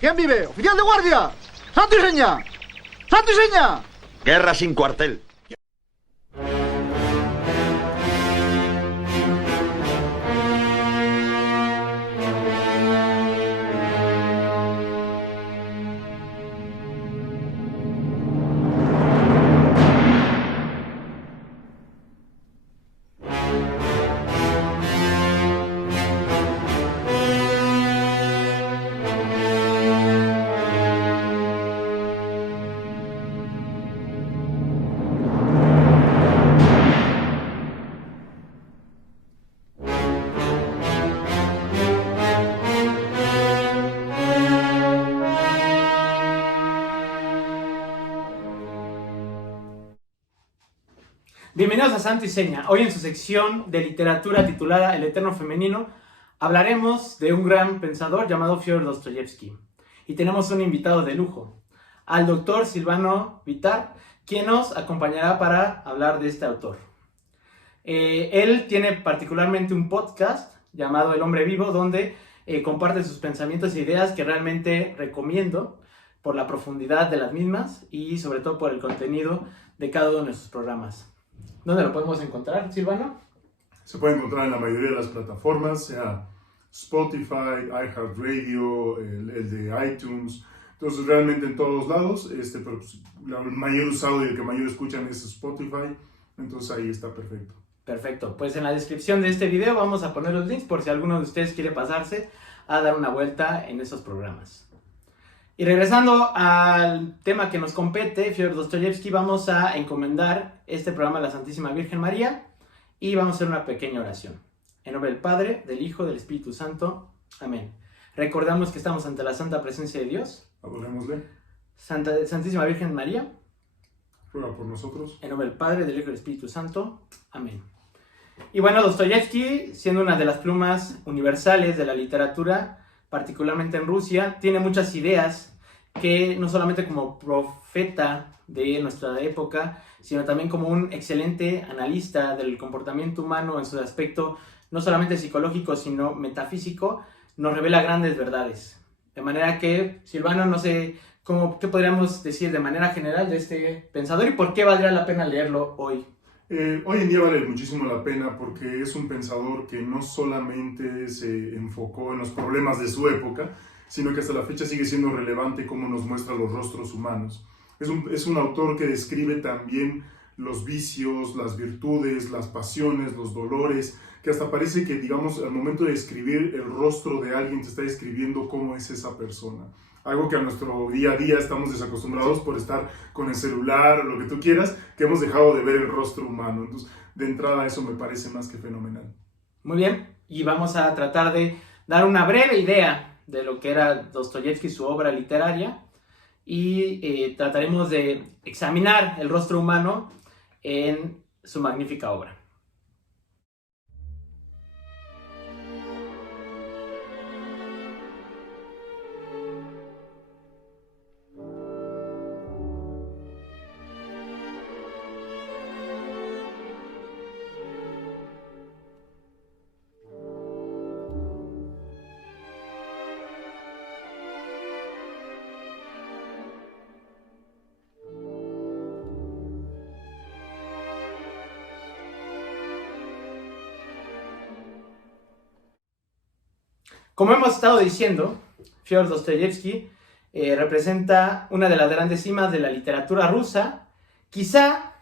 ¿Quién vive? ¡Oficial de guardia! ¡Santo y seña! ¡Santo y seña! Guerra sin cuartel. Bienvenidos a Santo y Seña. Hoy en su sección de literatura titulada El Eterno Femenino hablaremos de un gran pensador llamado Fyodor Dostoyevsky. Y tenemos un invitado de lujo, al doctor Silvano Vittar, quien nos acompañará para hablar de este autor. Él tiene particularmente un podcast llamado El Hombre Vivo, donde comparte sus pensamientos e ideas que realmente recomiendo por la profundidad de las mismas y sobre todo por el contenido de cada uno de sus programas. ¿Dónde lo podemos encontrar, Silvano? Se puede encontrar en la mayoría de las plataformas, sea Spotify, iHeartRadio, el de iTunes. Entonces, realmente en todos lados, pero pues, el mayor usado y el que mayor escuchan es Spotify. Entonces, ahí está perfecto. Perfecto. Pues en la descripción de este video vamos a poner los links por si alguno de ustedes quiere pasarse a dar una vuelta en esos programas. Y regresando al tema que nos compete, Fyodor Dostoyevsky, vamos a encomendar este programa a la Santísima Virgen María y vamos a hacer una pequeña oración. En nombre del Padre, del Hijo, del Espíritu Santo. Amén. Recordamos que estamos ante la santa presencia de Dios. Adorémosle. Santísima Virgen María. Ruega por nosotros. En nombre del Padre, del Hijo y del Espíritu Santo. Amén. Y bueno, Dostoyevsky, siendo una de las plumas universales de la literatura, particularmente en Rusia, tiene muchas ideas que no solamente como profeta de nuestra época, sino también como un excelente analista del comportamiento humano en su aspecto no solamente psicológico, sino metafísico, nos revela grandes verdades. De manera que, Silvano, no sé qué podríamos decir de manera general de este pensador y por qué valdría la pena leerlo hoy. Hoy en día vale muchísimo la pena porque es un pensador que no solamente se enfocó en los problemas de su época, sino que hasta la fecha sigue siendo relevante cómo nos muestra los rostros humanos. Es un autor que describe también los vicios, las virtudes, las pasiones, los dolores, que hasta parece que, digamos, al momento de escribir el rostro de alguien te está describiendo cómo es esa persona. Algo que a nuestro día a día estamos desacostumbrados por estar con el celular o lo que tú quieras, que hemos dejado de ver el rostro humano. Entonces, de entrada, eso me parece más que fenomenal. Muy bien, y vamos a tratar de dar una breve idea de lo que era Dostoyevsky, su obra literaria, y trataremos de examinar el rostro humano en su magnífica obra. Como hemos estado diciendo, Fyodor Dostoyevsky representa una de las grandes cimas de la literatura rusa, quizá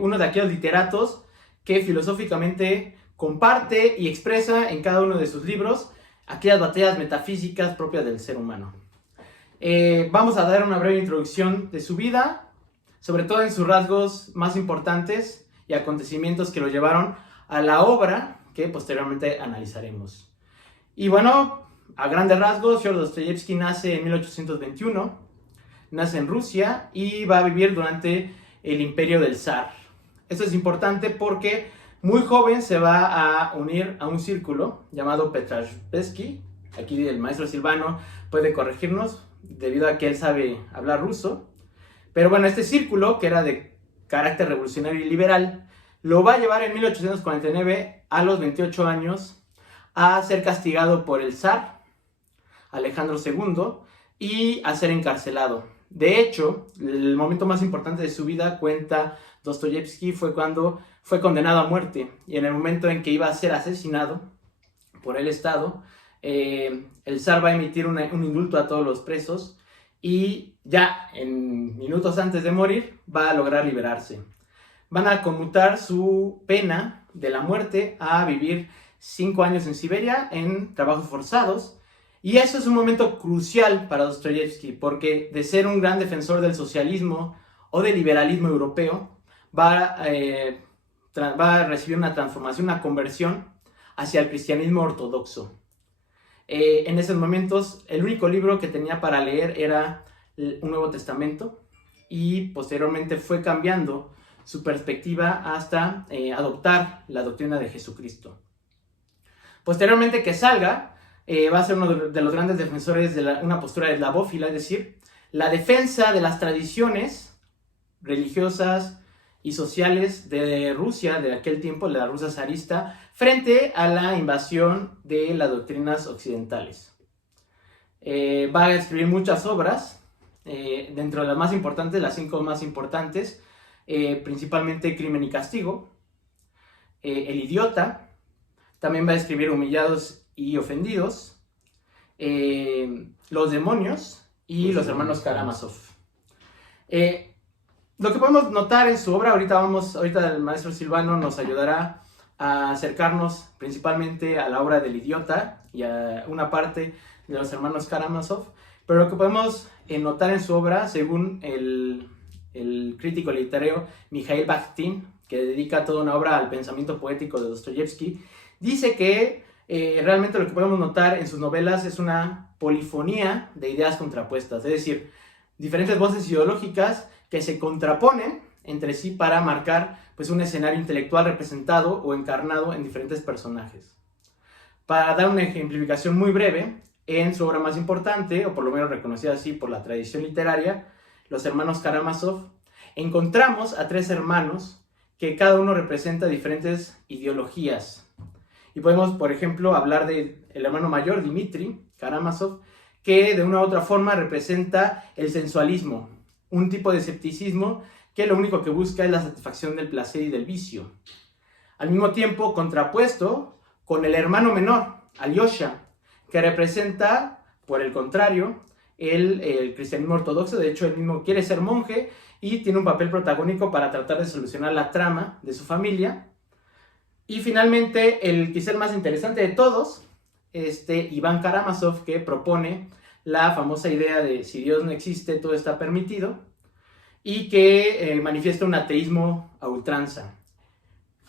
uno de aquellos literatos que filosóficamente comparte y expresa en cada uno de sus libros aquellas batallas metafísicas propias del ser humano. Vamos a dar una breve introducción de su vida, sobre todo en sus rasgos más importantes y acontecimientos que lo llevaron a la obra que posteriormente analizaremos. Y bueno, a grandes rasgos, Fyodor Dostoyevsky nace en 1821, nace en Rusia y va a vivir durante el imperio del zar. Esto es importante porque muy joven se va a unir a un círculo llamado Petrashevsky. Aquí el maestro Silvano puede corregirnos debido a que él sabe hablar ruso. Pero bueno, este círculo, que era de carácter revolucionario y liberal, lo va a llevar en 1849, a los 28 años, a ser castigado por el zar Alejandro II y a ser encarcelado. De hecho, el momento más importante de su vida, cuenta Dostoyevsky, fue cuando fue condenado a muerte, y en el momento en que iba a ser asesinado por el Estado, el zar va a emitir un indulto a todos los presos, y ya en minutos antes de morir va a lograr liberarse. Van a conmutar su pena de la muerte a vivir 5 años en Siberia en trabajos forzados. Y eso es un momento crucial para Dostoyevsky, porque de ser un gran defensor del socialismo o del liberalismo europeo, va a recibir una transformación, una conversión hacia el cristianismo ortodoxo. En esos momentos, el único libro que tenía para leer era un Nuevo Testamento, y posteriormente fue cambiando su perspectiva hasta adoptar la doctrina de Jesucristo. Posteriormente que salga, va a ser uno de los grandes defensores de una postura eslavófila, es decir, la defensa de las tradiciones religiosas y sociales de Rusia de aquel tiempo, la Rusia zarista, frente a la invasión de las doctrinas occidentales. Va a escribir muchas obras, dentro de las más importantes, las 5 más importantes, principalmente Crimen y Castigo, El Idiota. También va a escribir Humillados y Ofendidos, Los Demonios y Los Hermanos Karamazov. Lo que podemos notar en su obra, ahorita el maestro Silvano nos ayudará a acercarnos principalmente a la obra del Idiota y a una parte de Los Hermanos Karamazov, pero lo que podemos notar en su obra, según el crítico literario Mikhail Bakhtin, que dedica toda una obra al pensamiento poético de Dostoyevsky, dice que realmente lo que podemos notar en sus novelas es una polifonía de ideas contrapuestas, es decir, diferentes voces ideológicas que se contraponen entre sí para marcar pues, un escenario intelectual representado o encarnado en diferentes personajes. Para dar una ejemplificación muy breve, en su obra más importante, o por lo menos reconocida así por la tradición literaria, Los Hermanos Karamazov, encontramos a 3 hermanos que cada uno representa diferentes ideologías. Y podemos, por ejemplo, hablar del hermano mayor, Dmitri Karamazov, que de una u otra forma representa el sensualismo, un tipo de escepticismo que lo único que busca es la satisfacción del placer y del vicio. Al mismo tiempo, contrapuesto con el hermano menor, Alyosha, que representa, por el contrario, el cristianismo ortodoxo. De hecho, él mismo quiere ser monje y tiene un papel protagónico para tratar de solucionar la trama de su familia. Y finalmente, quizá el más interesante de todos, Iván Karamazov, que propone la famosa idea de si Dios no existe, todo está permitido, y que manifiesta un ateísmo a ultranza.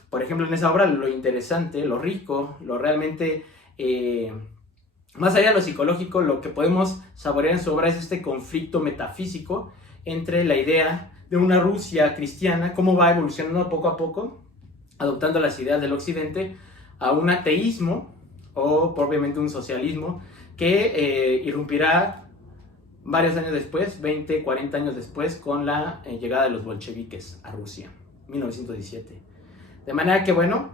Por ejemplo, en esa obra lo interesante, lo rico, lo realmente, más allá de lo psicológico, lo que podemos saborear en su obra es este conflicto metafísico entre la idea de una Rusia cristiana, cómo va evolucionando poco a poco, adoptando las ideas del occidente, a un ateísmo o propiamente un socialismo que irrumpirá varios años después, 20, 40 años después, con la llegada de los bolcheviques a Rusia, 1917. De manera que, bueno,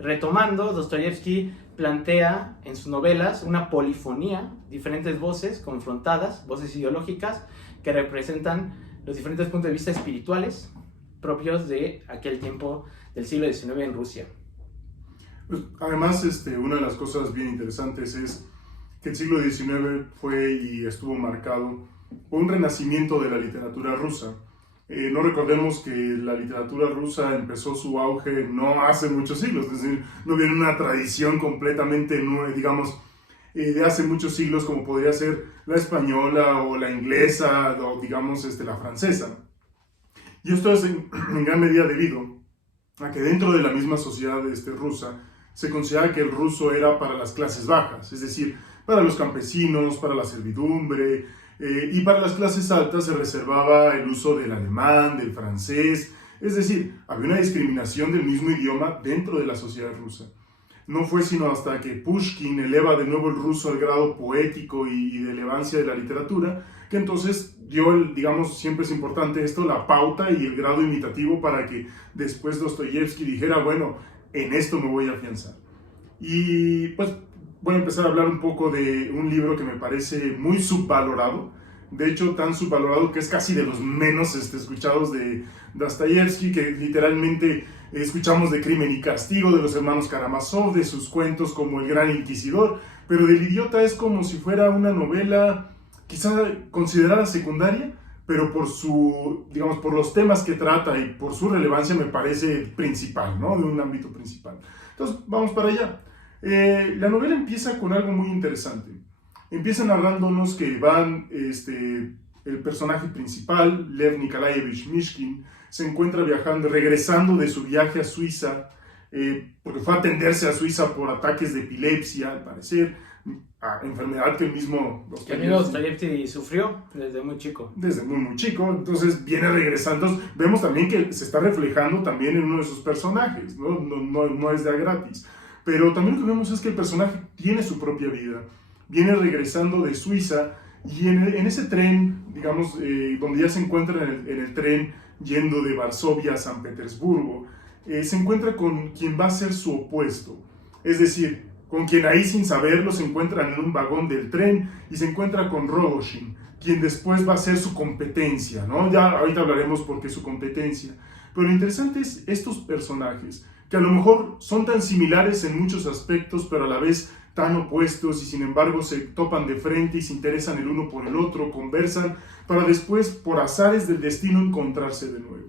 retomando, Dostoyevsky plantea en sus novelas una polifonía, diferentes voces confrontadas, voces ideológicas, que representan los diferentes puntos de vista espirituales propios de aquel tiempo del siglo XIX en Rusia. Además, una de las cosas bien interesantes es que el siglo XIX fue y estuvo marcado por un renacimiento de la literatura rusa. No recordemos que la literatura rusa empezó su auge no hace muchos siglos, es decir, no viene una tradición completamente nueva, digamos, de hace muchos siglos como podría ser la española o la inglesa o digamos la francesa. Y esto es en gran medida debido a que dentro de la misma sociedad rusa se considera que el ruso era para las clases bajas, es decir, para los campesinos, para la servidumbre, y para las clases altas se reservaba el uso del alemán, del francés, es decir, había una discriminación del mismo idioma dentro de la sociedad rusa. No fue sino hasta que Pushkin eleva de nuevo el ruso al grado poético y de elevancia de la literatura, que entonces dio, digamos, siempre es importante esto, la pauta y el grado imitativo para que después Dostoyevsky dijera, bueno, en esto me voy a afianzar. Y pues voy a empezar a hablar un poco de un libro que me parece muy subvalorado. De hecho, tan subvalorado que es casi de los menos escuchados de Dostoyevsky, que literalmente escuchamos de Crimen y Castigo, de los hermanos Karamazov, de sus cuentos como El Gran Inquisidor, pero del Idiota es como si fuera una novela quizá considerada secundaria, pero por su, digamos, por los temas que trata y por su relevancia me parece principal, ¿no? De un ámbito principal. Entonces, vamos para allá. La novela empieza con algo muy interesante. Empieza narrándonos que el personaje principal, Lev Nikolaevich Mishkin, se encuentra regresando de su viaje a Suiza, porque fue a atenderse a Suiza por ataques de epilepsia, al parecer, enfermedad que el mismo Dostoyevsky sufrió desde muy chico. Desde muy chico, entonces viene regresando. Entonces, vemos también que se está reflejando también en uno de sus personajes, no es de a gratis. Pero también lo que vemos es que el personaje tiene su propia vida. Viene regresando de Suiza y en ese tren, digamos, donde ya se encuentra en el tren yendo de Varsovia a San Petersburgo, se encuentra con quien va a ser su opuesto. Es decir, con quien ahí sin saberlo se encuentran en un vagón del tren y se encuentra con Rogojin, quien después va a ser su competencia, ¿no? Ya ahorita hablaremos por qué su competencia. Pero lo interesante es estos personajes, que a lo mejor son tan similares en muchos aspectos, pero a la vez tan opuestos y sin embargo se topan de frente y se interesan el uno por el otro, conversan, para después, por azares del destino, encontrarse de nuevo.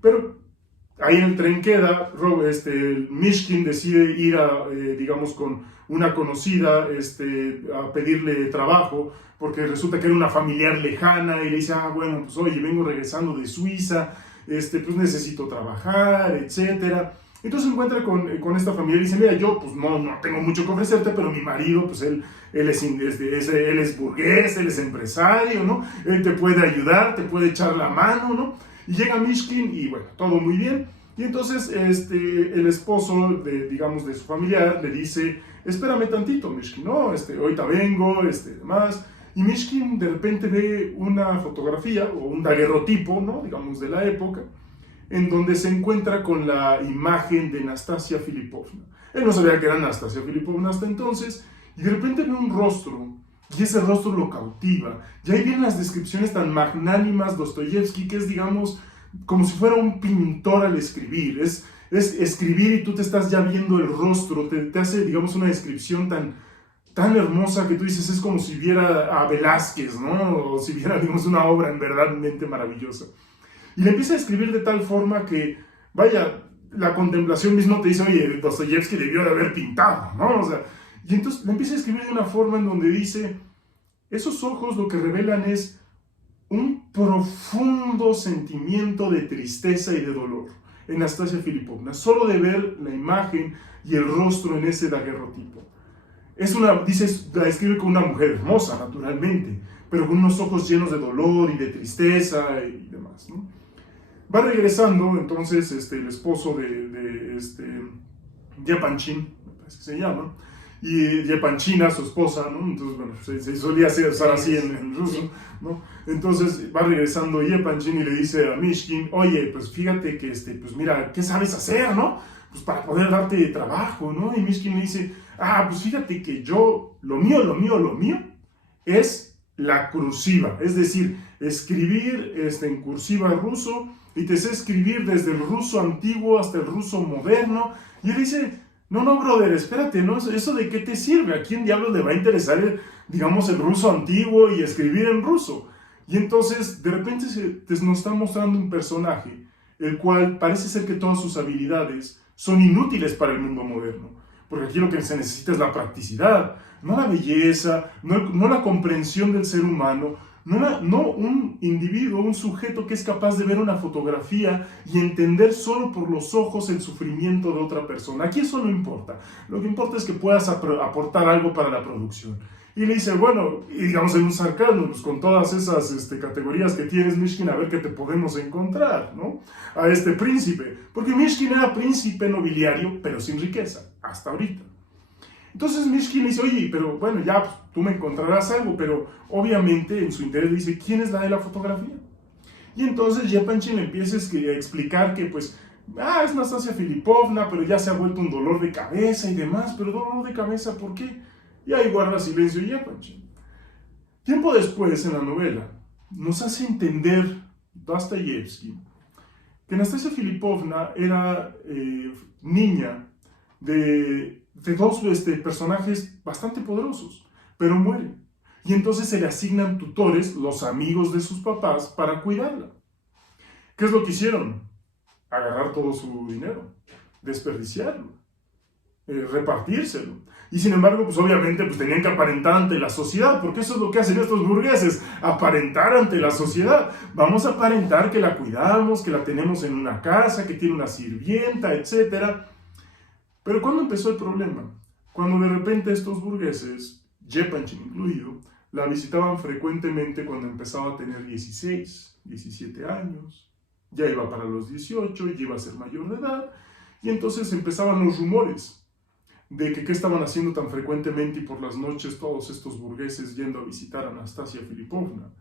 Pero ahí en el tren queda, Mishkin decide ir digamos, con una conocida a pedirle trabajo, porque resulta que era una familiar lejana, y le dice, bueno, pues oye, vengo regresando de Suiza, pues necesito trabajar, etcétera. Entonces se encuentra con esta familia y dice, mira, yo pues no tengo mucho que ofrecerte, pero mi marido, pues él es burgués, él es empresario, ¿no? Él te puede ayudar, te puede echar la mano, ¿no? Y llega Mishkin y bueno, todo muy bien. Y entonces el esposo de su familiar le dice, espérame tantito, Mishkin, ¿no? Ahorita vengo, demás. Y Mishkin de repente ve una fotografía o un daguerrotipo, ¿no? Digamos, de la época, en donde se encuentra con la imagen de Nastasia Filipovna. Él no sabía que era Nastasia Filipovna hasta entonces, y de repente ve un rostro, y ese rostro lo cautiva. Y ahí vienen las descripciones tan magnánimas de Dostoyevsky, que es, digamos, como si fuera un pintor al escribir. Es escribir y tú te estás ya viendo el rostro, te hace, digamos, una descripción tan hermosa que tú dices, es como si viera a Velázquez, ¿no? O si viera, digamos, una obra en verdadmente maravillosa. Y le empieza a escribir de tal forma que, vaya, la contemplación mismo te dice, oye, Dostoyevsky debió de haber pintado, ¿no? O sea, y entonces le empieza a escribir de una forma en donde dice, esos ojos lo que revelan es un profundo sentimiento de tristeza y de dolor en Nastasia Filipovna, solo de ver la imagen y el rostro en ese daguerrotipo. La escribe como una mujer hermosa, naturalmente, pero con unos ojos llenos de dolor y de tristeza y demás, ¿no? Va regresando entonces el esposo de Yepanchin, me parece que se llama, y Yepanchina, su esposa, ¿no? Entonces, bueno, se solía usar así en ruso, ¿no? Entonces va regresando Yepanchin y le dice a Mishkin, oye, pues fíjate que, pues mira, ¿qué sabes hacer, no? Pues para poder darte trabajo, ¿no? Y Mishkin le dice, pues fíjate que lo mío es la cursiva, es decir, escribir en cursiva ruso, y te sé escribir desde el ruso antiguo hasta el ruso moderno. Y él dice, no, brother, espérate, ¿no? ¿Eso de qué te sirve? ¿A quién diablos le va a interesar, digamos, el ruso antiguo y escribir en ruso? Y entonces, de repente, nos está mostrando un personaje, el cual parece ser que todas sus habilidades son inútiles para el mundo moderno. Porque aquí lo que se necesita es la practicidad, no la belleza, no la comprensión del ser humano, no un individuo, un sujeto que es capaz de ver una fotografía y entender solo por los ojos el sufrimiento de otra persona. Aquí eso no importa. Lo que importa es que puedas aportar algo para la producción. Y le dice, bueno, y digamos en un sarcasmo, pues con todas esas categorías que tienes, Mishkin, a ver qué te podemos encontrar, ¿no? A este príncipe. Porque Mishkin era príncipe nobiliario, pero sin riqueza, hasta ahorita. Entonces Mishkin le dice, oye, pero bueno, ya pues, tú me encontrarás algo, pero obviamente en su interés le dice, ¿quién es la de la fotografía? Y entonces Yepanchin le empieza a explicar que pues Es Nastasia Filipovna, pero ya se ha vuelto un dolor de cabeza y demás. Pero dolor de cabeza, ¿por qué? Y ahí guarda silencio Yepanchin. Tiempo después, en la novela, nos hace entender Dostoyevsky que Nastasia Filipovna era niña de dos personajes bastante poderosos, pero mueren. Y entonces se le asignan tutores, los amigos de sus papás, para cuidarla. ¿Qué es lo que hicieron? Agarrar todo su dinero, desperdiciarlo, repartírselo. Y sin embargo, pues obviamente tenían que aparentar ante la sociedad, porque eso es lo que hacen estos burgueses, aparentar ante la sociedad. Vamos a aparentar que la cuidamos, que la tenemos en una casa, que tiene una sirvienta, etc. Pero ¿cuándo empezó el problema? Cuando de repente estos burgueses, Yepanchin incluido, la visitaban frecuentemente cuando empezaba a tener 16, 17 años, ya iba para los 18, ya iba a ser mayor de edad, y entonces empezaban los rumores de que qué estaban haciendo tan frecuentemente y por las noches todos estos burgueses yendo a visitar a Nastasia Filipovna.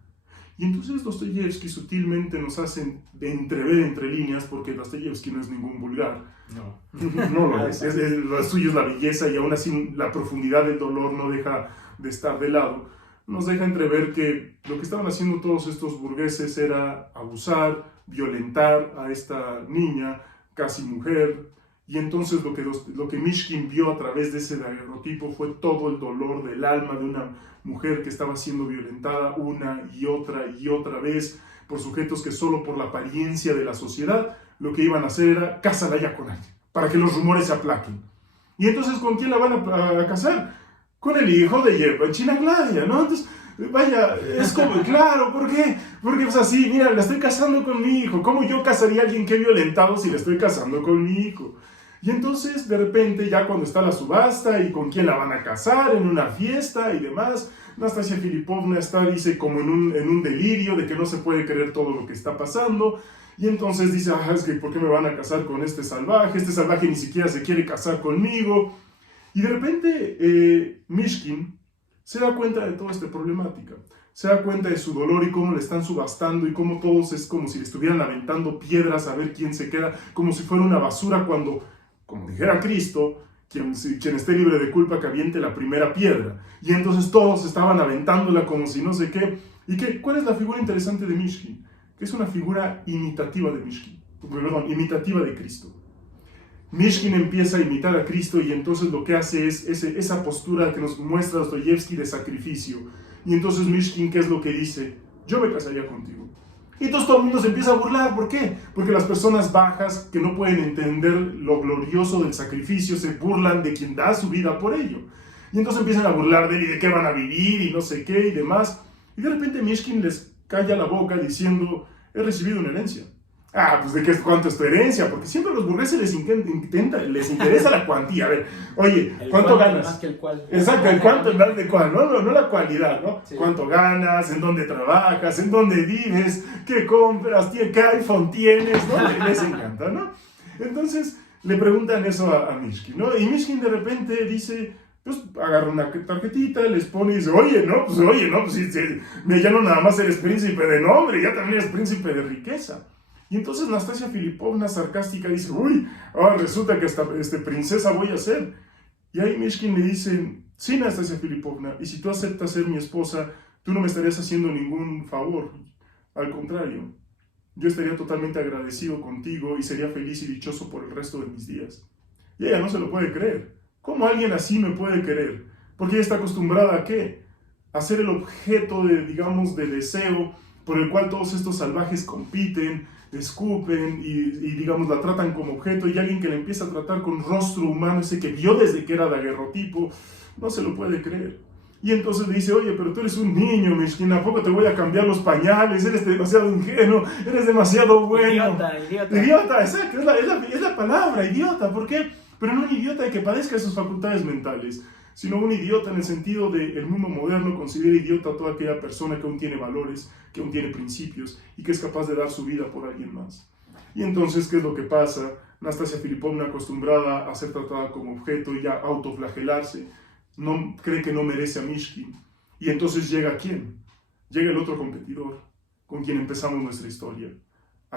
Y entonces Dostoyevsky sutilmente nos hace entrever entre líneas, porque Dostoyevsky no es ningún vulgar. No lo es. Lo suyo es la belleza y aún así la profundidad del dolor no deja de estar de lado. Nos deja entrever que lo que estaban haciendo todos estos burgueses era abusar, violentar a esta niña, casi mujer. Y entonces lo que Mishkin vio a través de ese daguerrotipo fue todo el dolor del alma de una mujer que estaba siendo violentada una y otra vez por sujetos que solo por la apariencia de la sociedad lo que iban a hacer era cásala ya con alguien, para que los rumores se aplaquen. Y entonces, ¿con quién la van a casar? Con el hijo de Yepanchin Agladia, ¿no? Entonces, vaya, es como, claro, ¿por qué? Porque pues así, mira, la estoy casando con mi hijo. ¿Cómo yo casaría a alguien que he violentado si la estoy casando con mi hijo? Y entonces, de repente, ya cuando está la subasta y con quién la van a casar, en una fiesta y demás, Nastasia Filipovna dice, como en un delirio de que no se puede creer todo lo que está pasando. Y entonces dice, es que ¿por qué me van a casar con este salvaje? Este salvaje ni siquiera se quiere casar conmigo. Y de repente, Mishkin se da cuenta de toda esta problemática. Se da cuenta de su dolor y cómo le están subastando y cómo todos es como si le estuvieran aventando piedras a ver quién se queda, como si fuera una basura cuando, como dijera Cristo, quien esté libre de culpa que aviente la primera piedra. Y entonces todos estaban aventándola como si no sé qué. ¿Y cuál es la figura interesante de Mishkin? Que es una figura imitativa de Mishkin, imitativa de Cristo. Mishkin empieza a imitar a Cristo y entonces lo que hace es esa postura que nos muestra Dostoyevsky de sacrificio. Y entonces Mishkin, ¿qué es lo que dice? Yo me casaría contigo. Y entonces todo el mundo se empieza a burlar. ¿Por qué? Porque las personas bajas que no pueden entender lo glorioso del sacrificio se burlan de quien da su vida por ello. Y entonces empiezan a burlar de él y de qué van a vivir y no sé qué y demás. Y de repente Mishkin les calla la boca diciendo, he recibido una herencia. Pues ¿de cuánto es tu herencia? Porque siempre a los burgueses les interesa la cuantía. A ver, oye, ¿cuánto ganas? Más que el cual. Exacto, el cuánto en vez de cuál, no la cualidad, ¿no? Sí. ¿Cuánto ganas? ¿En dónde trabajas? ¿En dónde vives? ¿Qué compras? ¿Qué iPhone tienes? ¿No? Les encanta, ¿no? Entonces le preguntan eso a Mishkin, ¿no? Y Mishkin de repente dice, pues agarra una tarjetita, les pone y dice, ya no nada más eres príncipe de nombre, ya también eres príncipe de riqueza. Y entonces Nastasia Filipovna sarcástica dice, resulta que esta princesa voy a ser. Y ahí Mishkin le dice, sí, Nastasia Filipovna, y si tú aceptas ser mi esposa, tú no me estarías haciendo ningún favor. Al contrario, yo estaría totalmente agradecido contigo y sería feliz y dichoso por el resto de mis días. Y ella no se lo puede creer. ¿Cómo alguien así me puede querer? Porque ella está acostumbrada a ¿qué? A ser el objeto de deseo por el cual todos estos salvajes compiten, escupen y la tratan como objeto, y alguien que la empieza a tratar con rostro humano, ese que vio desde que era daguerrotipo, no se lo puede creer. Y entonces le dice, oye, pero tú eres un niño, Mishkin, ¿a poco te voy a cambiar los pañales? Eres demasiado ingenuo, eres demasiado bueno. Idiota, exacto, es la palabra, idiota. ¿Por qué? Pero no un idiota de que padezca de sus facultades mentales, sino un idiota en el sentido de el mundo moderno considera idiota a toda aquella persona que aún tiene valores, que aún tiene principios y que es capaz de dar su vida por alguien más. Y entonces, ¿qué es lo que pasa? Nastasia Filipovna, acostumbrada a ser tratada como objeto y a autoflagelarse, no cree que no merece a Mishkin. Y entonces llega ¿quién? Llega el otro competidor con quien empezamos nuestra historia,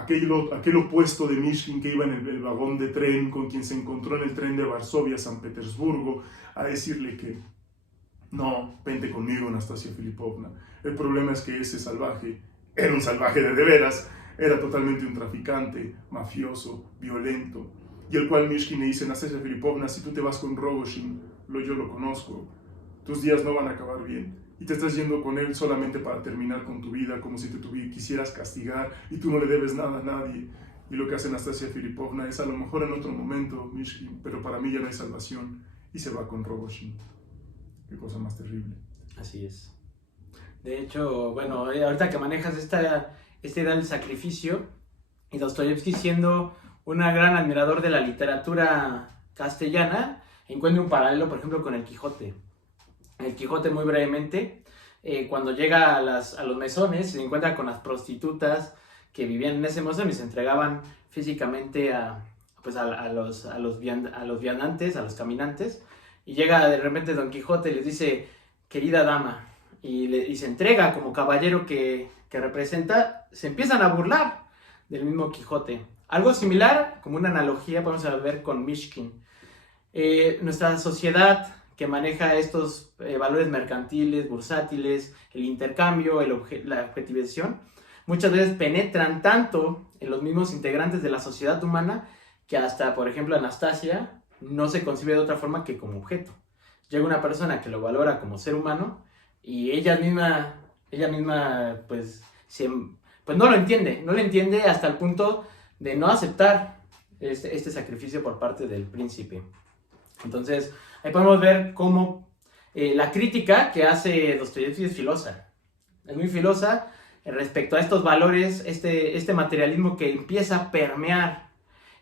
aquel opuesto de Mishkin que iba en el vagón de tren, con quien se encontró en el tren de Varsovia a San Petersburgo, a decirle que no, vente conmigo, Nastasia Filipovna. El problema es que ese salvaje era un salvaje de veras, era totalmente un traficante, mafioso, violento, y el cual Mishkin le dice: Nastasia Filipovna, si tú te vas con Rogojin, yo lo conozco, tus días no van a acabar bien, y te estás yendo con él solamente para terminar con tu vida, como si te quisieras castigar, y tú no le debes nada a nadie. Y lo que hace Nastasia Filipovna es: a lo mejor en otro momento, Mishkin, pero para mí ya no hay salvación, y se va con Rogojin. Qué cosa más terrible. Así es. De hecho, bueno, ahorita que manejas esta idea del sacrificio, y Dostoyevsky, siendo un gran admirador de la literatura castellana, encuentra un paralelo, por ejemplo, con el Quijote. El Quijote, muy brevemente, cuando llega a los mesones, se encuentra con las prostitutas que vivían en ese mesón y se entregaban físicamente a los viandantes, a los caminantes, y llega de repente Don Quijote y les dice: querida dama, y se entrega como caballero que representa. Se empiezan a burlar del mismo Quijote. Algo similar, como una analogía, podemos ver con Mishkin. Nuestra sociedad que maneja estos valores mercantiles, bursátiles, el intercambio, la objetivización, muchas veces penetran tanto en los mismos integrantes de la sociedad humana que hasta, por ejemplo, Anastasia no se concibe de otra forma que como objeto. Llega una persona que lo valora como ser humano y ella misma pues no lo entiende hasta el punto de no aceptar este sacrificio por parte del príncipe. Entonces, ahí podemos ver cómo la crítica que hace Dostoyevsky es filosa. Es muy filosa respecto a estos valores, este materialismo que empieza a permear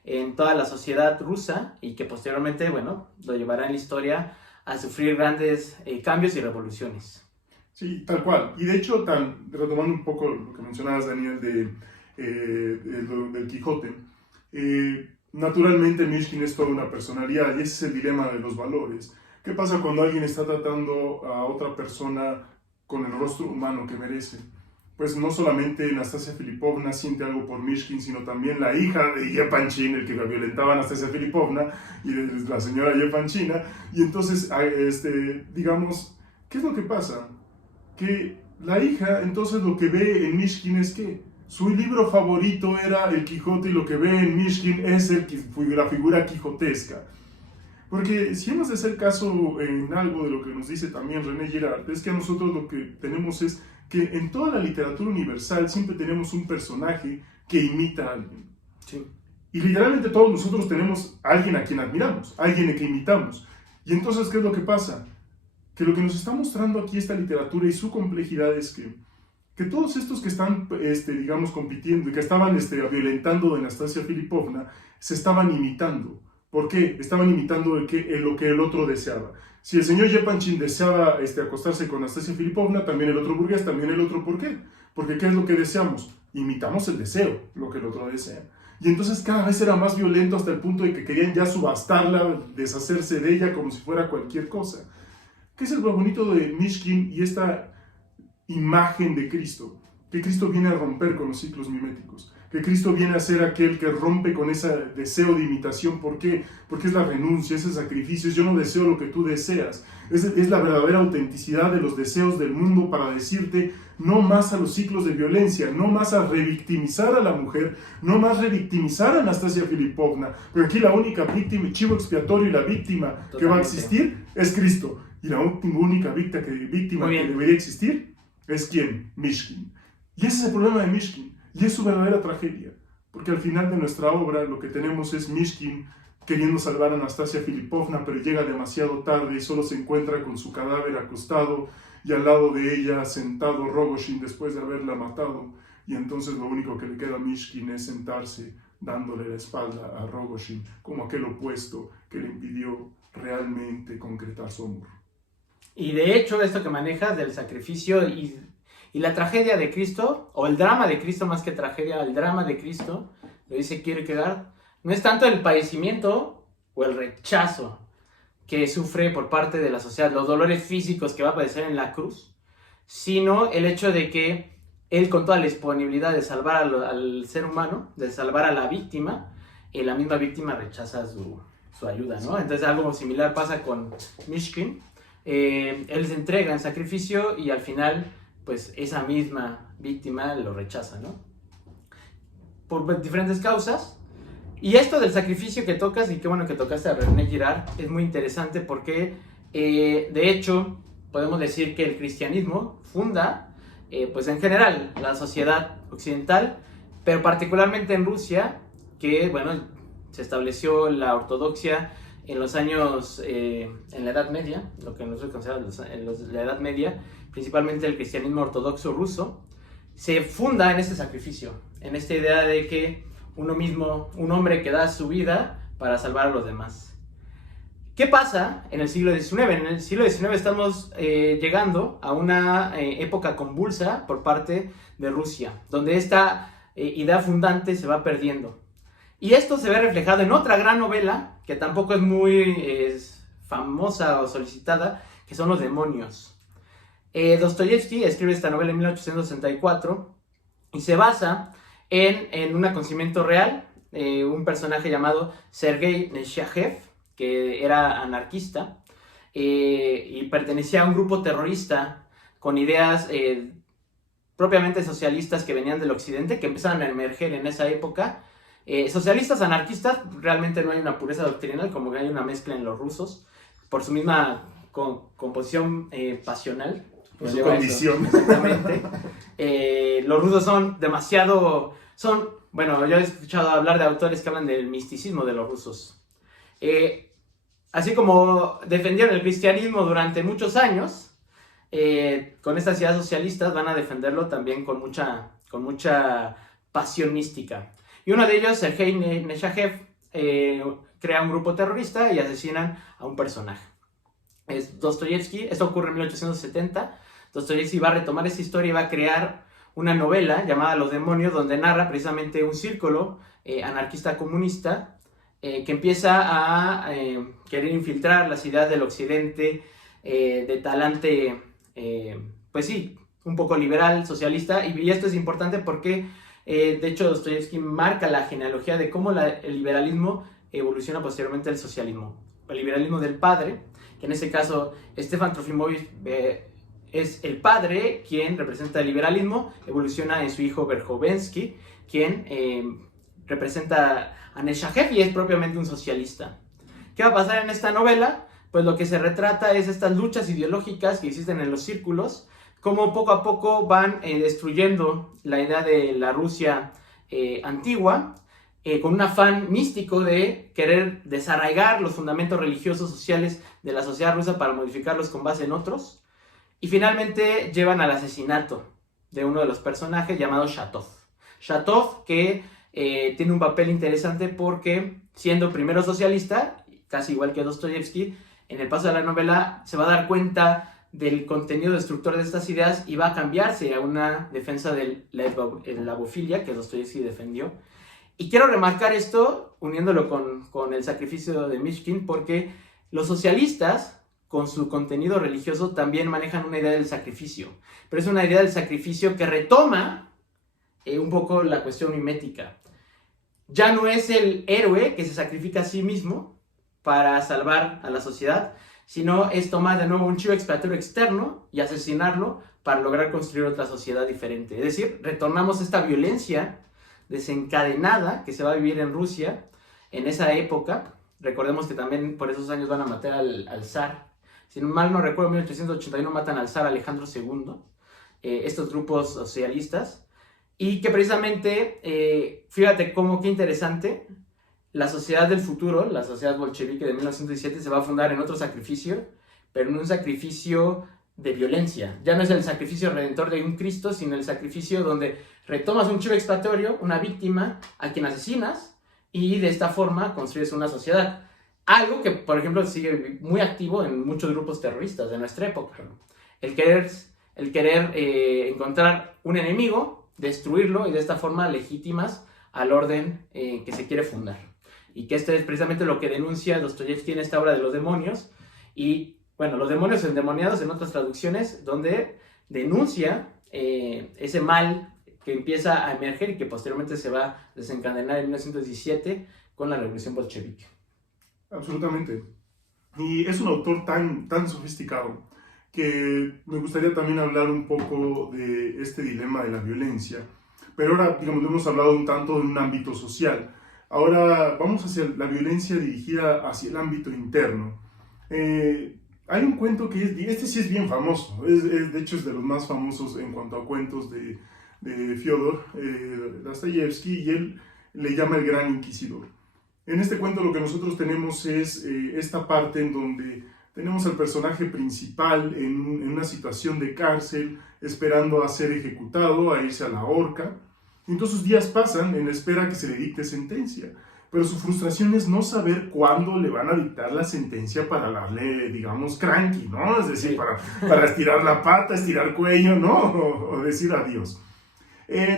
en toda la sociedad rusa y que posteriormente, bueno, lo llevará en la historia a sufrir grandes cambios y revoluciones. Sí, tal cual. Y de hecho, retomando un poco lo que mencionabas, Daniel, del Quijote, naturalmente Mishkin es toda una personalidad y ese es el dilema de los valores. ¿Qué pasa cuando alguien está tratando a otra persona con el rostro humano que merece? Pues no solamente Nastasia Filipovna siente algo por Mishkin, sino también la hija de Yepanchin, el que violentaba a Nastasia Filipovna, y de la señora Yepanchina. Y entonces, digamos, ¿qué es lo que pasa? Que la hija, entonces, lo que ve en Mishkin es que su libro favorito era El Quijote, y lo que ve en Mishkin es la figura quijotesca. Porque si hemos de hacer caso en algo de lo que nos dice también René Girard, es que a nosotros lo que tenemos es que en toda la literatura universal siempre tenemos un personaje que imita a alguien. Sí. Y literalmente todos nosotros tenemos a alguien a quien admiramos, a alguien a quien imitamos. Y entonces, ¿qué es lo que pasa? Que lo que nos está mostrando aquí esta literatura y su complejidad es que todos estos que están, digamos, compitiendo y que estaban violentando a Nastasia Filipovna, se estaban imitando. ¿Por qué? Estaban imitando lo que el otro deseaba. Si el señor Yepanchin deseaba acostarse con Nastasia Filipovna, también el otro burgués, también el otro. ¿Por qué? Porque ¿qué es lo que deseamos? Imitamos el deseo, lo que el otro desea. Y entonces cada vez era más violento hasta el punto de que querían ya subastarla, deshacerse de ella como si fuera cualquier cosa. ¿Qué es lo bonito de Mishkin y esta imagen de Cristo? Que Cristo viene a romper con los ciclos miméticos. Que Cristo viene a ser aquel que rompe con ese deseo de imitación. ¿Por qué? Porque es la renuncia, es el sacrificio. Yo no deseo lo que tú deseas. Es la verdadera autenticidad de los deseos del mundo para decirte no más a los ciclos de violencia, no más a revictimizar a la mujer, no más revictimizar a Nastasia Filipovna. Pero aquí la única víctima, chivo expiatorio y la víctima Totalmente. Que va a existir es Cristo. Y la única víctima que debería existir es ¿quién? Mishkin. Y ese es el problema de Mishkin. Y es su verdadera tragedia, porque al final de nuestra obra lo que tenemos es Mishkin queriendo salvar a Nastasia Filipovna, pero llega demasiado tarde y solo se encuentra con su cadáver acostado y al lado de ella sentado Rogojin después de haberla matado. Y entonces lo único que le queda a Mishkin es sentarse dándole la espalda a Rogojin como aquel opuesto que le impidió realmente concretar su amor. Y de hecho esto que manejas del sacrificio y la tragedia de Cristo, o el drama de Cristo más que tragedia, el drama de Cristo, lo dice Kierkegaard, no es tanto el padecimiento o el rechazo que sufre por parte de la sociedad, los dolores físicos que va a padecer en la cruz, sino el hecho de que él con toda la disponibilidad de salvar al ser humano, de salvar a la víctima, la misma víctima rechaza su ayuda, ¿no? Entonces algo similar pasa con Mishkin. Él se entrega en sacrificio y al final, pues esa misma víctima lo rechaza, ¿no? Por diferentes causas. Y esto del sacrificio que tocas, y qué bueno que tocaste a René Girard, es muy interesante porque, de hecho, podemos decir que el cristianismo funda, pues en general, la sociedad occidental, pero particularmente en Rusia, que, bueno, se estableció la ortodoxia en los años, en la Edad Media, lo que nosotros consideramos la Edad Media, principalmente el cristianismo ortodoxo ruso, se funda en este sacrificio, en esta idea de que uno mismo, un hombre que da su vida para salvar a los demás. ¿Qué pasa en el siglo XIX? En el siglo XIX estamos llegando a una época convulsa por parte de Rusia, donde esta idea fundante se va perdiendo. Y esto se ve reflejado en otra gran novela, que tampoco es muy famosa o solicitada, que son Los demonios. Dostoyevsky escribe esta novela en 1864 y se basa en un acontecimiento real, un personaje llamado Sergei Neshayev, que era anarquista y pertenecía a un grupo terrorista con ideas propiamente socialistas que venían del occidente, que empezaron a emerger en esa época. Socialistas, anarquistas, realmente no hay una pureza doctrinal, como que hay una mezcla en los rusos, por su misma composición pasional. Por su condición. Exactamente. Los rusos son demasiado... Bueno, yo he escuchado hablar de autores que hablan del misticismo de los rusos. Así como defendieron el cristianismo durante muchos años, con estas ideas socialistas van a defenderlo también con mucha pasión mística. Y uno de ellos, Sergei Neshayev, crea un grupo terrorista y asesinan a un personaje. Es Dostoyevsky. Esto ocurre en 1870. Dostoyevsky va a retomar esta historia y va a crear una novela llamada Los demonios, donde narra precisamente un círculo anarquista comunista que empieza a querer infiltrar las ideas del occidente de talante, pues sí, un poco liberal, socialista. Y esto es importante porque, de hecho, Dostoyevsky marca la genealogía de cómo el liberalismo evoluciona posteriormente al socialismo. El liberalismo del padre, que en este caso Stefan Trofimovich es el padre quien representa el liberalismo, evoluciona en su hijo Verhovensky, quien representa a Neshayev y es propiamente un socialista. ¿Qué va a pasar en esta novela? Pues lo que se retrata es estas luchas ideológicas que existen en los círculos, cómo poco a poco van destruyendo la idea de la Rusia antigua, con un afán místico de querer desarraigar los fundamentos religiosos sociales de la sociedad rusa para modificarlos con base en otros. Y finalmente llevan al asesinato de uno de los personajes llamado Shatov. Shatov, que tiene un papel interesante porque, siendo primero socialista, casi igual que Dostoyevsky, en el paso de la novela se va a dar cuenta del contenido destructor de estas ideas y va a cambiarse a una defensa de la eslabofilia que Dostoyevsky defendió. Y quiero remarcar esto uniéndolo con el sacrificio de Mishkin, porque los socialistas, con su contenido religioso, también manejan una idea del sacrificio. Pero es una idea del sacrificio que retoma un poco la cuestión mimética. Ya no es el héroe que se sacrifica a sí mismo para salvar a la sociedad, sino es tomar de nuevo un chivo expiatorio externo y asesinarlo para lograr construir otra sociedad diferente. Es decir, retornamos esta violencia desencadenada que se va a vivir en Rusia en esa época. Recordemos que también por esos años van a matar al zar. Si mal no recuerdo, en 1881 matan al zar Alejandro II, estos grupos socialistas, y que precisamente, fíjate qué interesante, la sociedad del futuro, la sociedad bolchevique de 1917 se va a fundar en otro sacrificio, pero en un sacrificio de violencia. Ya no es el sacrificio redentor de un Cristo, sino el sacrificio donde retomas un chivo expiatorio, una víctima a quien asesinas, y de esta forma construyes una sociedad. Algo que, por ejemplo, sigue muy activo en muchos grupos terroristas de nuestra época. El querer encontrar un enemigo, destruirlo, y de esta forma legitimas al orden que se quiere fundar. Y que esto es precisamente lo que denuncia Dostoyevsky en esta obra de Los demonios. Y bueno, los demonios endemoniados en otras traducciones, donde denuncia ese mal que empieza a emerger y que posteriormente se va a desencadenar en 1917 con la revolución bolchevique. Absolutamente. Y es un autor tan sofisticado que me gustaría también hablar un poco de este dilema de la violencia. Pero ahora, digamos, lo hemos hablado un tanto en un ámbito social. Ahora vamos hacia la violencia dirigida hacia el ámbito interno. Hay un cuento que este sí es bien famoso, de hecho es de los más famosos en cuanto a cuentos de Fyodor Dostoyevsky, y él le llama el Gran Inquisidor. En este cuento lo que nosotros tenemos es esta parte en donde tenemos al personaje principal en una situación de cárcel, esperando a ser ejecutado, a irse a la horca. Entonces días pasan en espera que se le dicte sentencia, pero su frustración es no saber cuándo le van a dictar la sentencia para darle, digamos, cranky, ¿no? Es decir, para estirar la pata, estirar cuello, ¿no? O decir adiós.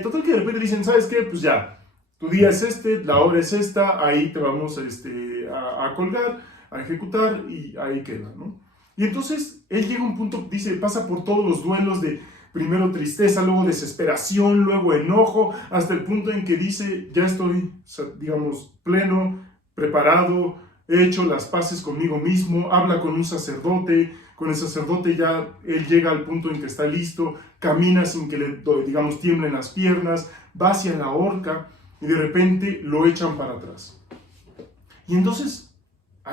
Total que de repente dicen, ¿sabes qué? Pues ya, tu día es este, la hora es esta, ahí te vamos a colgar, a ejecutar, y ahí queda, ¿no? Y entonces él llega a un punto, dice, pasa por todos los duelos de primero tristeza, luego desesperación, luego enojo, hasta el punto en que dice, ya estoy, digamos, pleno, preparado, he hecho las paces conmigo mismo, habla con un sacerdote, con el sacerdote ya él llega al punto en que está listo, camina sin que le, digamos, tiemblen las piernas, va hacia la horca y de repente lo echan para atrás. Y entonces,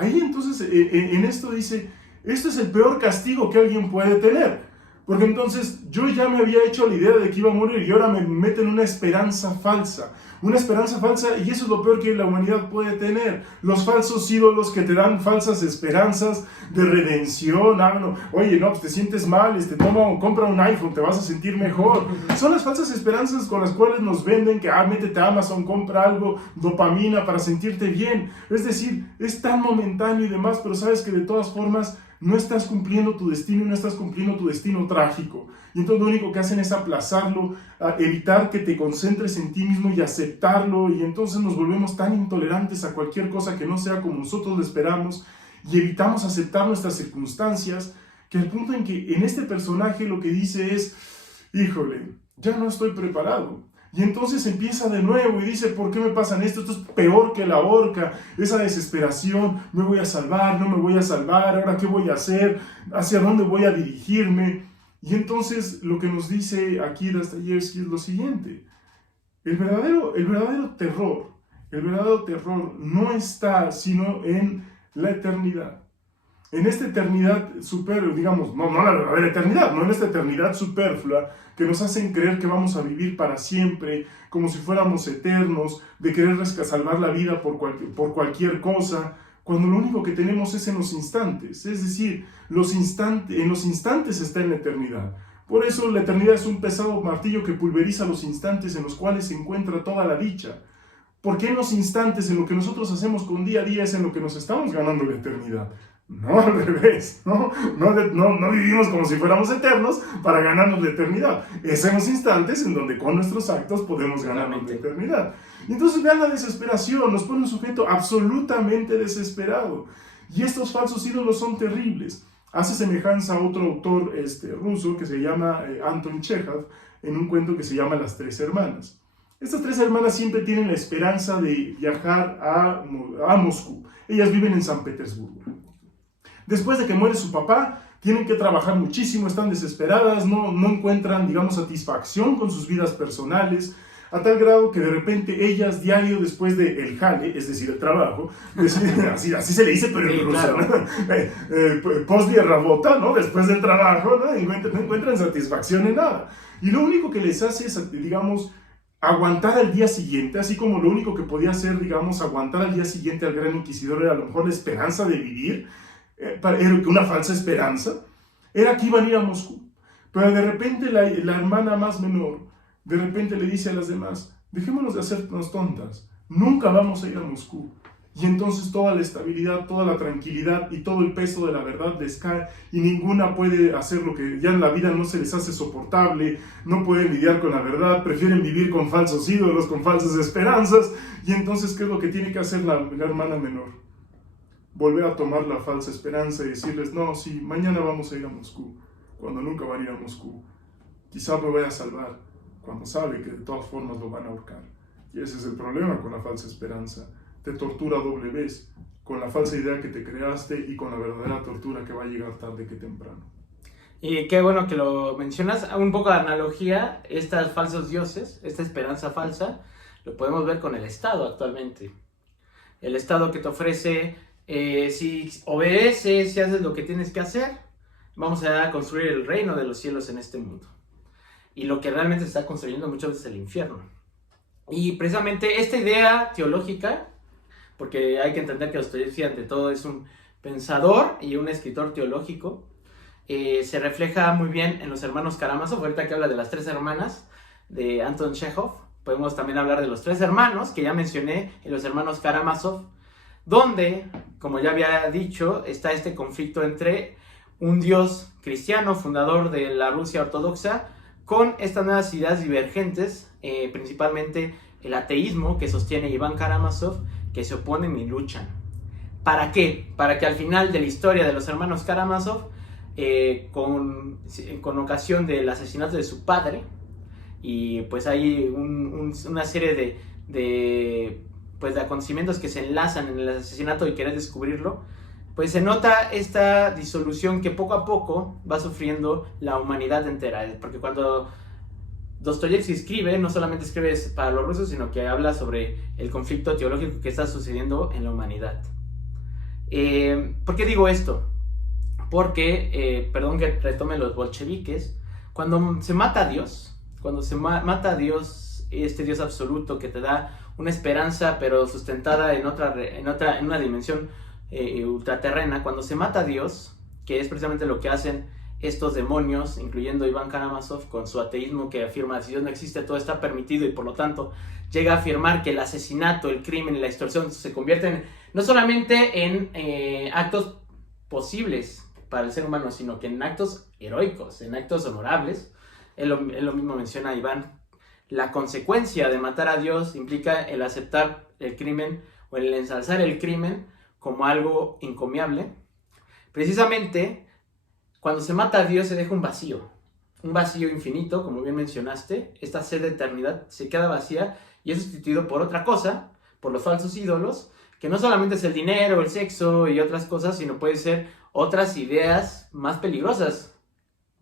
en esto dice, esto es el peor castigo que alguien puede tener. Porque entonces yo ya me había hecho la idea de que iba a morir y ahora me meten una esperanza falsa, y eso es lo peor que la humanidad puede tener, los falsos ídolos que te dan falsas esperanzas de redención. Oye, no, pues te sientes mal, compra un iPhone, te vas a sentir mejor. Son las falsas esperanzas con las cuales nos venden que, métete a Amazon, compra algo, dopamina para sentirte bien. Es decir, es tan momentáneo y demás, pero sabes que de todas formas no estás cumpliendo tu destino, no estás cumpliendo tu destino trágico. Y entonces lo único que hacen es aplazarlo, evitar que te concentres en ti mismo y aceptarlo. Y entonces nos volvemos tan intolerantes a cualquier cosa que no sea como nosotros lo esperamos y evitamos aceptar nuestras circunstancias, que al punto en que en este personaje lo que dice es, híjole, ya no estoy preparado. Y entonces empieza de nuevo y dice, ¿por qué me pasan esto? Esto es peor que la horca, esa desesperación, ¿me voy a salvar? ¿No me voy a salvar? ¿Ahora qué voy a hacer? ¿Hacia dónde voy a dirigirme? Y entonces lo que nos dice aquí Dostoyevsky es lo siguiente, el verdadero terror no está sino en la eternidad. En esta eternidad digamos, no la verdadera eternidad, no en esta eternidad superflua que nos hacen creer que vamos a vivir para siempre, como si fuéramos eternos, de querer salvar la vida por cualquier cosa, cuando lo único que tenemos es en los instantes, es decir, en los instantes está en la eternidad. Por eso la eternidad es un pesado martillo que pulveriza los instantes en los cuales se encuentra toda la dicha. Porque en los instantes, en lo que nosotros hacemos con día a día, es en lo que nos estamos ganando la eternidad. No al revés, no vivimos como si fuéramos eternos para ganarnos la eternidad. Es en los instantes en donde con nuestros actos podemos ganarnos la eternidad. Y entonces vean la desesperación, nos pone un sujeto absolutamente desesperado. Y estos falsos ídolos son terribles. Hace semejanza a otro autor ruso que se llama Anton Chekhov, en un cuento que se llama Las Tres Hermanas. Estas tres hermanas siempre tienen la esperanza de viajar a Moscú. Ellas viven en San Petersburgo. Después de que muere su papá, tienen que trabajar muchísimo, están desesperadas, no encuentran, digamos, satisfacción con sus vidas personales, a tal grado que de repente ellas, diario después del jale, es decir, el trabajo, así se le dice, pero en ruso, ¿no? Post-día rabota, ¿no? Después del trabajo, ¿no? No encuentran satisfacción en nada. Y lo único que les hace es, digamos, aguantar al día siguiente, así como lo único que podía hacer, digamos, aguantar al día siguiente al Gran Inquisidor era a lo mejor la esperanza de vivir, una falsa esperanza, era que iban a ir a Moscú. Pero de repente la hermana más menor, de repente le dice a las demás, dejémonos de hacernos tontas, nunca vamos a ir a Moscú. Y entonces toda la estabilidad, toda la tranquilidad y todo el peso de la verdad les cae y ninguna puede hacer lo que ya en la vida no se les hace soportable, no pueden lidiar con la verdad, prefieren vivir con falsos ídolos, con falsas esperanzas. Y entonces, ¿qué es lo que tiene que hacer la hermana menor? Volver a tomar la falsa esperanza y decirles, no, sí, mañana vamos a ir a Moscú, cuando nunca van a ir a Moscú. quizá me vaya a salvar, cuando sabe que de todas formas lo van a ahorcar. Y ese es el problema con la falsa esperanza. Te tortura doble vez, con la falsa idea que te creaste y con la verdadera tortura que va a llegar tarde que temprano. Y qué bueno que lo mencionas. Un poco de analogía, estos falsos dioses, esta esperanza falsa, lo podemos ver con el Estado actualmente. El Estado que te ofrece, si obedeces, si haces lo que tienes que hacer, vamos a construir el reino de los cielos en este mundo. Y lo que realmente se está construyendo muchas veces es el infierno. Y precisamente esta idea teológica, porque hay que entender que Dostoyevski ante todo es un pensador y un escritor teológico, se refleja muy bien en los hermanos Karamazov. Ahorita que habla de las tres hermanas de Anton Chekhov, podemos también hablar de los tres hermanos que ya mencioné, en los hermanos Karamazov, donde, como ya había dicho, está este conflicto entre un dios cristiano, fundador de la Rusia ortodoxa, con estas nuevas ideas divergentes, principalmente el ateísmo que sostiene Iván Karamazov, que se oponen y luchan. ¿Para qué? Para que al final de la historia de los hermanos Karamazov, con ocasión del asesinato de su padre, y pues hay una serie de acontecimientos que se enlazan en el asesinato y querer descubrirlo, pues se nota esta disolución que poco a poco va sufriendo la humanidad entera. Porque cuando Dostoyevski escribe, no solamente escribe para los rusos, sino que habla sobre el conflicto teológico que está sucediendo en la humanidad. ¿Por qué digo esto? Porque, perdón que retome los bolcheviques, cuando se mata a Dios, mata a Dios, este Dios absoluto que te da una esperanza, pero sustentada en una dimensión ultraterrena, cuando se mata a Dios, que es precisamente lo que hacen estos demonios, incluyendo Iván Karamazov, con su ateísmo que afirma si Dios no existe, todo está permitido, y por lo tanto llega a afirmar que el asesinato, el crimen y la extorsión se convierten no solamente en actos posibles para el ser humano, sino que en actos heroicos, en actos honorables. Él lo mismo menciona Iván. La consecuencia de matar a Dios implica el aceptar el crimen o el ensalzar el crimen como algo encomiable. Precisamente, cuando se mata a Dios se deja un vacío infinito, como bien mencionaste. Esta sed de eternidad se queda vacía y es sustituido por otra cosa, por los falsos ídolos, que no solamente es el dinero, el sexo y otras cosas, sino puede ser otras ideas más peligrosas.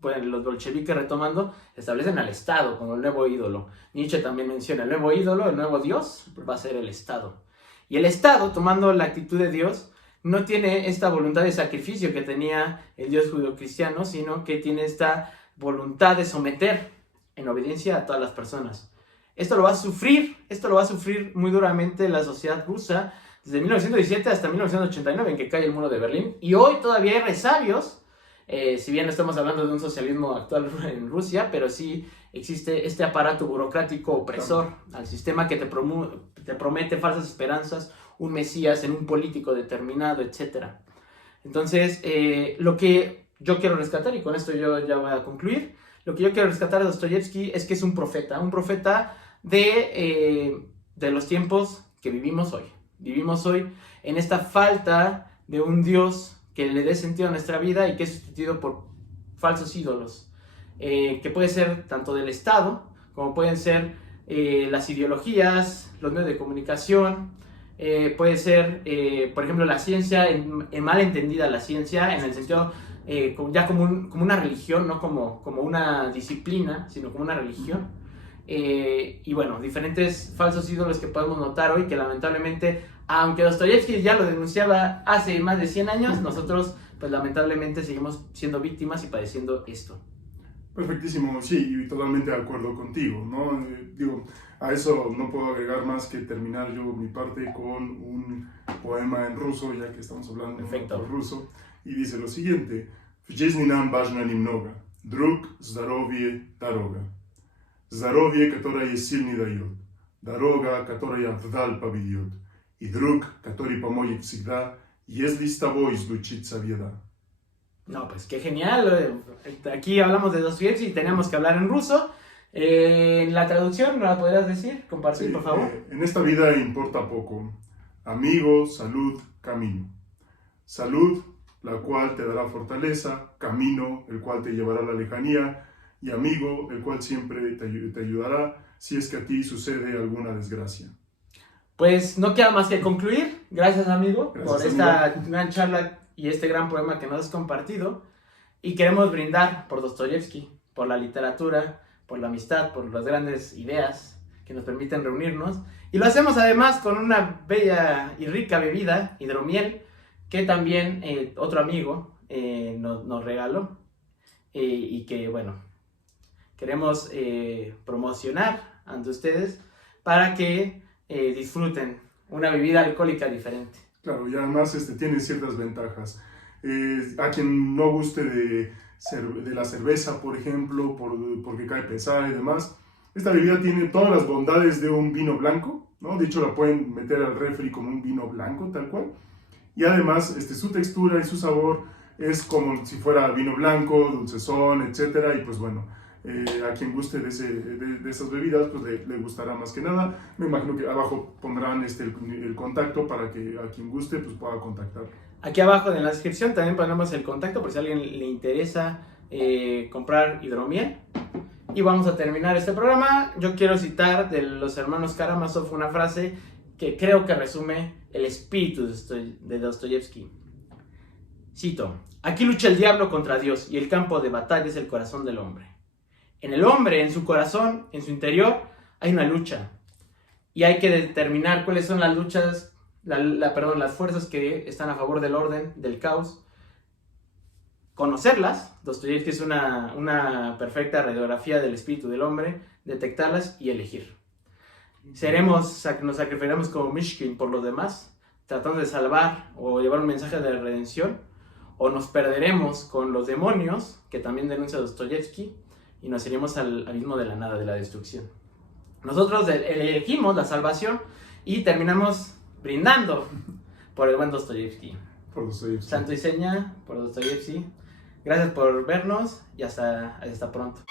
Pues los bolcheviques, retomando, establecen al Estado como el nuevo ídolo. Nietzsche también menciona el nuevo ídolo, el nuevo Dios, va a ser el Estado. Y el Estado, tomando la actitud de Dios, no tiene esta voluntad de sacrificio que tenía el Dios judeocristiano, sino que tiene esta voluntad de someter en obediencia a todas las personas. Esto lo va a sufrir muy duramente la sociedad rusa, desde 1917 hasta 1989, en que cae el muro de Berlín. Y hoy todavía hay resabios, si bien no estamos hablando de un socialismo actual en Rusia, pero sí existe este aparato burocrático opresor al sistema que te promete falsas esperanzas, un mesías en un político determinado, etc. Entonces, lo que yo quiero rescatar, y con esto yo ya voy a concluir, lo que yo quiero rescatar de Dostoyevski es que es un profeta de los tiempos que vivimos hoy. Vivimos hoy en esta falta de un Dios que le dé sentido a nuestra vida y que es sustituido por falsos ídolos, que puede ser tanto del Estado, como pueden ser las ideologías, los medios de comunicación, puede ser, por ejemplo, la ciencia, en mal entendida la ciencia, en el sentido ya como una religión, no como una disciplina, sino como una religión. Y bueno, diferentes falsos ídolos que podemos notar hoy, que lamentablemente, aunque Dostoyevski ya lo denunciaba hace más de 100 años, nosotros pues lamentablemente seguimos siendo víctimas y padeciendo esto. Perfectísimo, sí, y totalmente de acuerdo contigo, ¿no? A eso no puedo agregar más que terminar yo mi parte con un poema en ruso, ya que estamos hablando en ruso, y dice lo siguiente: В жизни нам важно немного, друг, здоровье, дорога. Здоровье, которое сильный дает, дорога, которая вдаль поведет, и друг, который поможет всегда, если с тобой случится беда. No, pues qué genial. Aquí hablamos de Dostoyevski y tenemos que hablar en ruso. La traducción, ¿no la podrías decir? Compartir, sí, por favor. En esta vida importa poco. Amigo, salud, camino. Salud, la cual te dará fortaleza. Camino, el cual te llevará a la lejanía. y amigo, el cual siempre te ayudará si es que a ti sucede alguna desgracia. Pues no queda más que concluir. Gracias, amigo, Gracias, por esta gran charla y este gran poema que nos has compartido. Y queremos brindar por Dostoyevsky, por la literatura, por la amistad, por las grandes ideas que nos permiten reunirnos. Y lo hacemos además con una bella y rica bebida, hidromiel, que también otro amigo nos regaló. Y que, bueno, queremos promocionar ante ustedes para que disfruten una bebida alcohólica diferente. Claro, y además tiene ciertas ventajas. A quien no guste de la cerveza, por ejemplo, porque cae pesada y demás, esta bebida tiene todas las bondades de un vino blanco, ¿no? De hecho, la pueden meter al refri como un vino blanco, tal cual. Y además, su textura y su sabor es como si fuera vino blanco, dulcezón, etcétera. Y pues bueno, a quien guste de esas bebidas, pues le gustará más que nada. Me imagino que abajo pondrán el contacto para que a quien guste pues pueda contactar. Aquí abajo en la descripción también ponemos el contacto por si a alguien le interesa comprar hidromiel. Y vamos a terminar este programa. Yo quiero citar de los hermanos Karamazov una frase que creo que resume el espíritu de Dostoyevsky. Cito: aquí lucha el diablo contra Dios y el campo de batalla es el corazón del hombre. En el hombre, en su corazón, en su interior, hay una lucha. Y hay que determinar cuáles son las luchas, las fuerzas que están a favor del orden, del caos. Conocerlas, Dostoyevsky es una perfecta radiografía del espíritu del hombre, detectarlas y elegir. Nos sacrificaremos como Mishkin por los demás, tratando de salvar o llevar un mensaje de redención, o nos perderemos con los demonios, que también denuncia Dostoyevsky, y nos iremos al abismo de la nada, de la destrucción. Nosotros elegimos la salvación y terminamos brindando por el buen Dostoyevsky. Por Dostoyevsky. Santo y seña por Dostoyevsky. Gracias por vernos y hasta pronto.